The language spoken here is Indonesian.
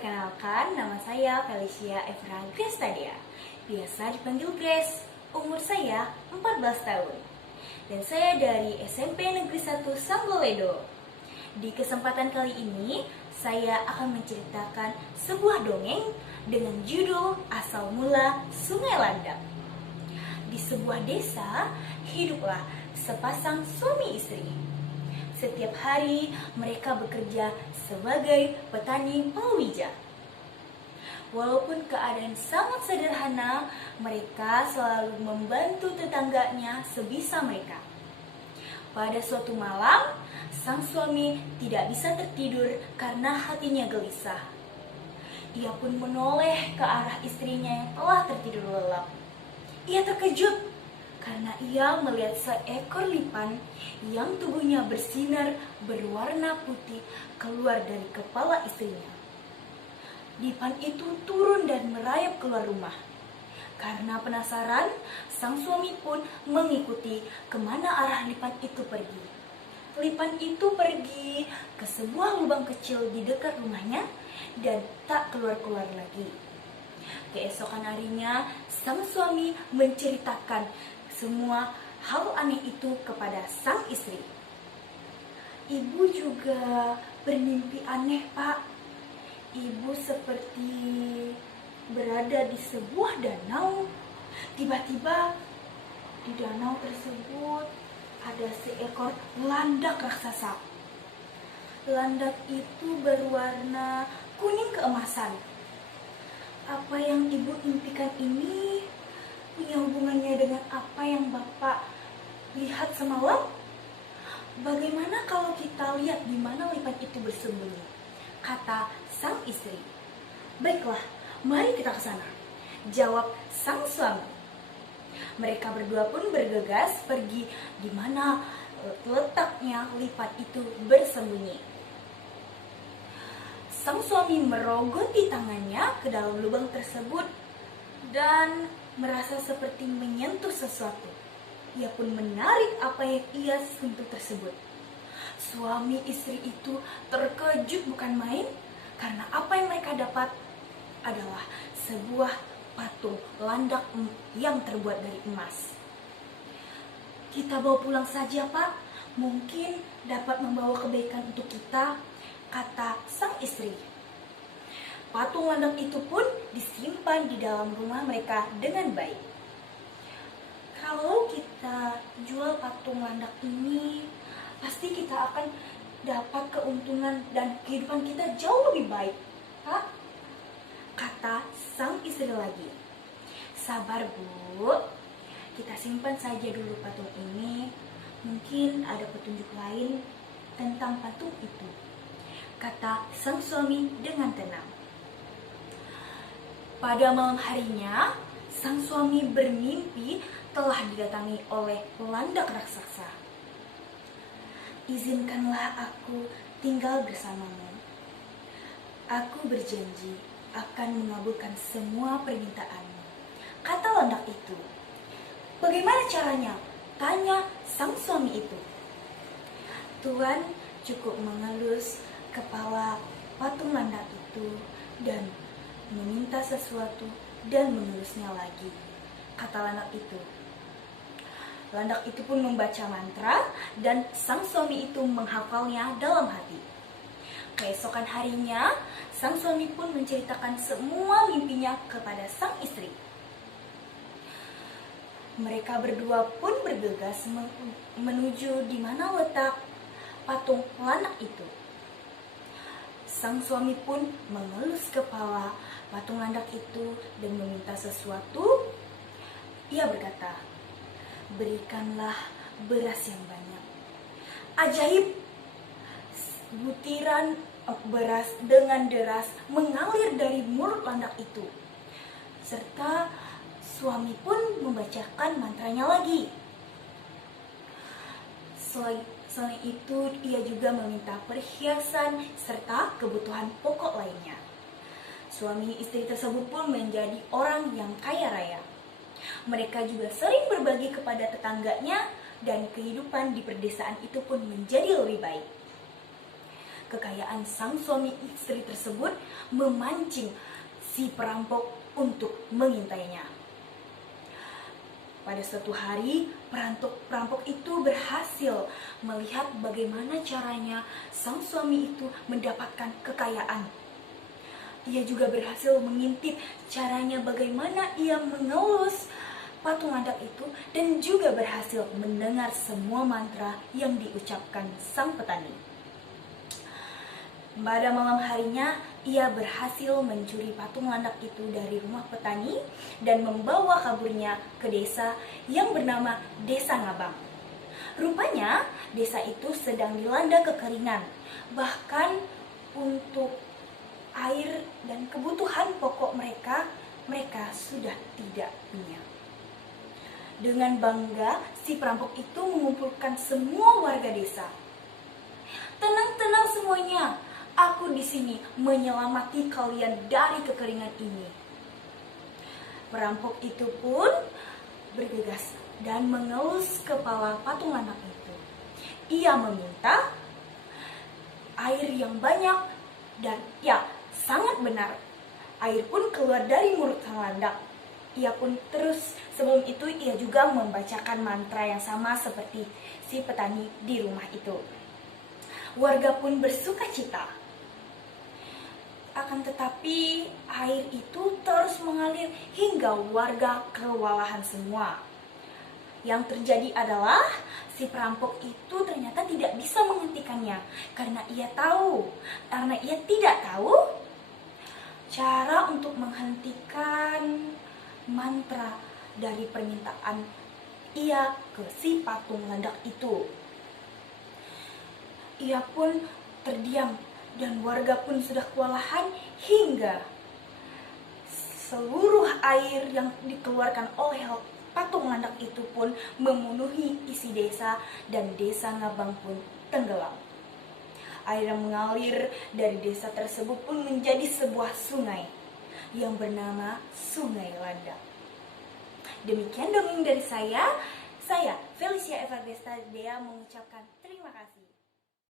perkenalkan, nama saya Felicia Evra Grace. Biasa dipanggil Grace. Umur saya 14 tahun. Dan saya dari SMP Negeri 1 Sanggoledo. Di kesempatan kali ini, saya akan menceritakan sebuah dongeng dengan judul Asal Mula Sungai Landak. Di sebuah desa, hiduplah sepasang suami istri. Setiap hari mereka bekerja sebagai petani palawija. Walaupun keadaan sangat sederhana, mereka selalu membantu tetangganya sebisa mereka. Pada suatu malam, sang suami tidak bisa tertidur karena hatinya gelisah. Ia pun menoleh ke arah istrinya yang telah tertidur lelap. Ia terkejut karena ia melihat seekor lipan yang tubuhnya bersinar berwarna putih keluar dari kepala istrinya. Lipan itu turun dan merayap keluar rumah. Karena penasaran, sang suami pun mengikuti kemana arah lipan itu pergi. Lipan itu pergi ke sebuah lubang kecil di dekat rumahnya dan tak keluar-keluar lagi. Keesokan harinya, sang suami menceritakan semua hal aneh itu kepada sang istri. Ibu juga bermimpi aneh, Pak. Ibu seperti berada di sebuah danau. Tiba-tiba di danau tersebut ada seekor landak raksasa. Landak itu berwarna kuning keemasan. Apa yang ibu impikan ini punya hubungannya dengan apa yang Bapak lihat semalam? Bagaimana kalau kita lihat di mana lipan itu bersembunyi? Kata sang istri. Baiklah, mari kita ke sana, jawab sang suami. Mereka berdua pun bergegas pergi di mana letaknya lipan itu bersembunyi. Sang suami merogoti tangannya ke dalam lubang tersebut dan merasa seperti menyentuh sesuatu. Ia pun menarik apa yang ia sentuh tersebut. Suami istri itu terkejut bukan main karena apa yang mereka dapat adalah sebuah patung landak yang terbuat dari emas. Kita bawa pulang saja, Pak. Mungkin dapat membawa kebaikan untuk kita, kata sang istri. Patung landak itu pun disimpan di dalam rumah mereka dengan baik. Kalau kita jual patung landak ini, pasti kita akan dapat keuntungan dan kehidupan kita jauh lebih baik, Pak, kata sang istri lagi. Sabar, Bu. Kita simpan saja dulu patung ini. Mungkin ada petunjuk lain tentang patung itu, kata sang suami dengan tenang. Pada malam harinya, sang suami bermimpi telah didatangi oleh landak raksasa. Izinkanlah aku tinggal bersamamu. Aku berjanji akan mengabulkan semua permintaanmu, kata landak itu. Bagaimana caranya? Tanya sang suami itu. Tuan cukup mengelus kepala patung landak itu dan meminta sesuatu dan mengelusnya lagi, kata landak itu. Landak itu pun membaca mantra dan sang suami itu menghafalnya dalam hati. Keesokan harinya, sang suami pun menceritakan semua mimpinya kepada sang istri. Mereka berdua pun bergegas menuju di mana letak patung landak itu. Sang suami pun mengelus kepala patung landak itu dan meminta sesuatu. Ia berkata, berikanlah beras yang banyak. Ajaib! Butiran beras dengan deras mengalir dari mulut landak itu. Serta suami pun membacakan mantranya lagi. Selain itu, ia juga meminta perhiasan serta kebutuhan pokok lainnya. Suami istri tersebut pun menjadi orang yang kaya raya. Mereka juga sering berbagi kepada tetangganya dan kehidupan di perdesaan itu pun menjadi lebih baik. kekayaan sang suami istri tersebut memancing si perampok untuk mengintainya. Pada suatu hari, perampok itu berhasil melihat bagaimana caranya sang suami itu mendapatkan kekayaan. Ia juga berhasil mengintip caranya bagaimana ia mengelus patung landak itu dan juga berhasil mendengar semua mantra yang diucapkan sang petani. Pada malam harinya, ia berhasil mencuri patung landak itu dari rumah petani dan membawa kaburnya ke desa yang bernama Desa Ngabang. Rupanya, desa itu sedang dilanda kekeringan, bahkan untuk air dan kebutuhan pokok mereka sudah tidak punya. Dengan bangga, si perampok itu mengumpulkan semua warga desa. Tenang-tenang semuanya, aku di sini menyelamati kalian dari kekeringan ini. Perampok itu pun bergegas dan mengelus kepala patung landak itu. Ia meminta air yang banyak dan ya, sangat benar. Air pun keluar dari mulut sang landak. Ia pun terus, sebelum itu ia juga membacakan mantra yang sama seperti si petani di rumah itu. Warga pun bersuka cita. Akan tetapi air itu terus mengalir hingga warga kewalahan semua. Yang terjadi adalah si perampok itu ternyata tidak bisa menghentikannya karena ia tidak tahu cara untuk menghentikan mantra dari permintaan ia ke si patung landak itu. Ia pun terdiam dan warga pun sudah kewalahan hingga seluruh air yang dikeluarkan oleh patung landak itu pun memenuhi isi desa dan Desa Ngabang pun tenggelam. Air yang mengalir dari desa tersebut pun menjadi sebuah sungai yang bernama Sungai Landak. Demikian dongeng dari saya Felicia Eva Gesta Dea mengucapkan terima kasih.